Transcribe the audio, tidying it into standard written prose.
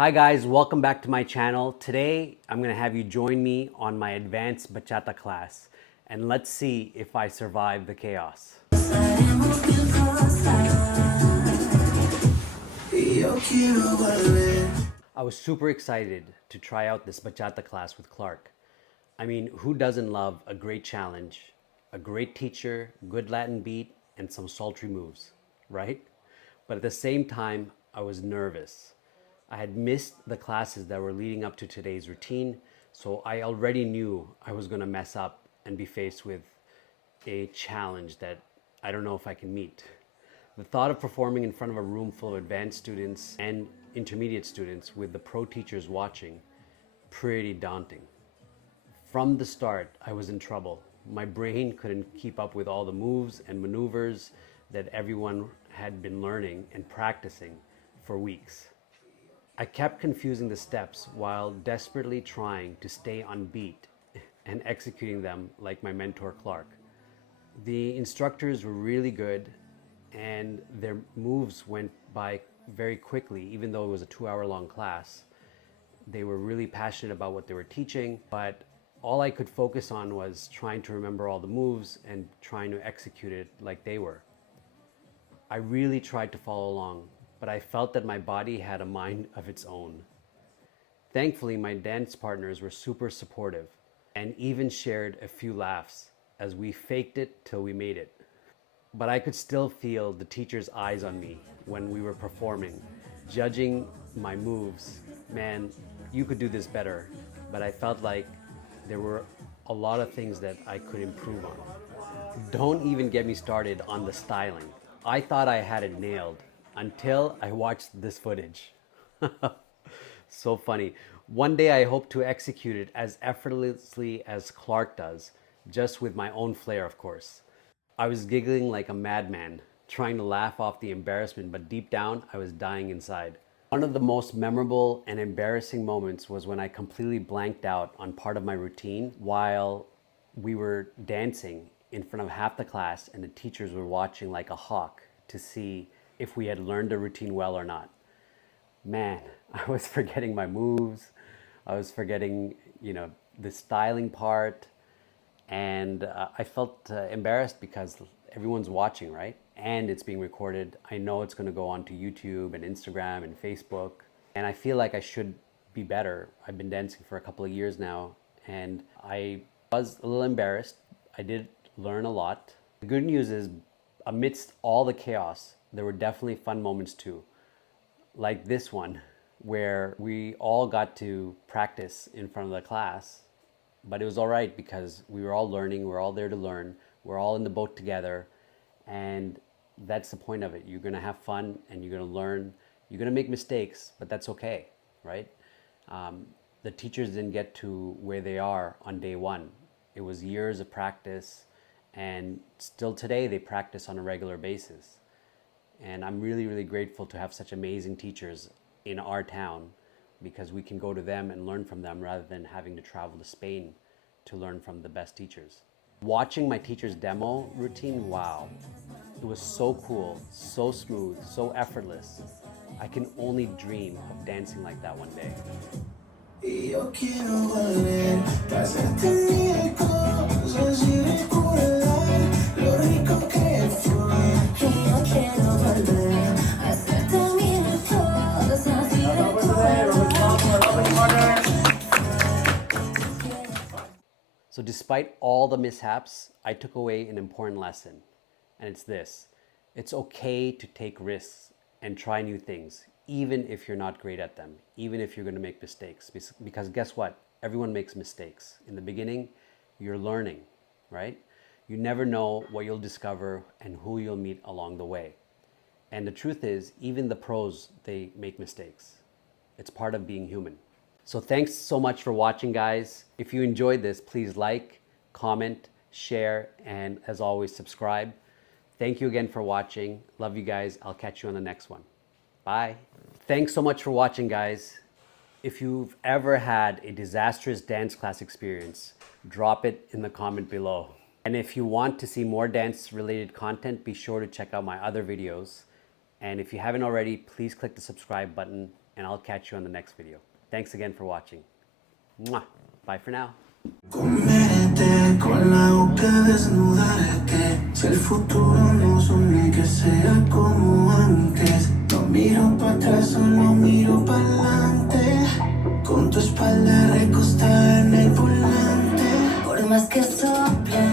Hi guys, welcome back to my channel. Today I'm going to have you join me on my advanced bachata class and let's see if I survive the chaos. I was super excited to try out this bachata class with Clark. I mean, who doesn't love a great challenge, a great teacher, good Latin beat, and some sultry moves, right? But at the same time, I was nervous. I had missed the classes that were leading up to today's routine, so I already knew I was going to mess up and be faced with a challenge that I don't know if I can meet. The thought of performing in front of a room full of advanced students and intermediate students with the pro teachers watching, pretty daunting. From the start, I was in trouble. My brain couldn't keep up with all the moves and maneuvers that everyone had been learning and practicing for weeks. I kept confusing the steps while desperately trying to stay on beat and executing them like my mentor Clark. The instructors were really good and their moves went by very quickly, even though it was a 2 hour long class. They were really passionate about what they were teaching, but all I could focus on was trying to remember all the moves and trying to execute it like they were. I really tried to follow along, but I felt that my body had a mind of its own. Thankfully, my dance partners were super supportive and even shared a few laughs as we faked it till we made it. But I could still feel the teacher's eyes on me when we were performing, judging my moves. Man, you could do this better. But I felt like there were a lot of things that I could improve on. Don't even get me started on the styling. I thought I had it nailed until I watched this footage. So funny. One day I hope to execute it as effortlessly as Clark does, just with my own flair, of course. I was giggling like a madman, trying to laugh off the embarrassment, but deep down, I was dying inside. One of the most memorable and embarrassing moments was when I completely blanked out on part of my routine while we were dancing in front of half the class and the teachers were watching like a hawk to see if we had learned the routine well or not. Man, I was forgetting my moves. I was forgetting, the styling part. And I felt embarrassed because everyone's watching, right? And it's being recorded. I know it's going to go onto YouTube and Instagram and Facebook. And I feel like I should be better. I've been dancing for a couple of years now, and I was a little embarrassed. I did learn a lot. The good news is, amidst all the chaos, there were definitely fun moments too, like this one where we all got to practice in front of the class. But it was all right because we were all learning, we're all there to learn, we're all in the boat together, and that's the point of it. You're going to have fun and you're going to learn. You're going to make mistakes, but that's okay, right? The teachers didn't get to where they are on day one. It was years of practice, and still today they practice on a regular basis. And I'm really, really grateful to have such amazing teachers in our town because we can go to them and learn from them rather than having to travel to Spain to learn from the best teachers. Watching my teacher's demo routine, wow. It was so cool, so smooth, so effortless. I can only dream of dancing like that one day. So despite all the mishaps, I took away an important lesson, and it's this. It's okay to take risks and try new things, even if you're not great at them, even if you're going to make mistakes. Because guess what? Everyone makes mistakes. In the beginning, you're learning, right? You never know what you'll discover and who you'll meet along the way. And the truth is, even the pros, they make mistakes. It's part of being human. So thanks so much for watching, guys. If you enjoyed this, please like, comment, share, and as always, subscribe. Thank you again for watching. Love you guys. I'll catch you on the next one. Bye. Thanks so much for watching, guys. If you've ever had a disastrous dance class experience, drop it in the comment below. And if you want to see more dance-related content, be sure to check out my other videos. And if you haven't already, please click the subscribe button and I'll catch you on the next video. Thanks again for watching. Mwah. Bye for now. Comerte con la boca desnudarte. Si el futuro nos une, que sea como antes. No miro para atrás, solo miro para adelante. Con tu espalda recostada en el volante. Por más que sople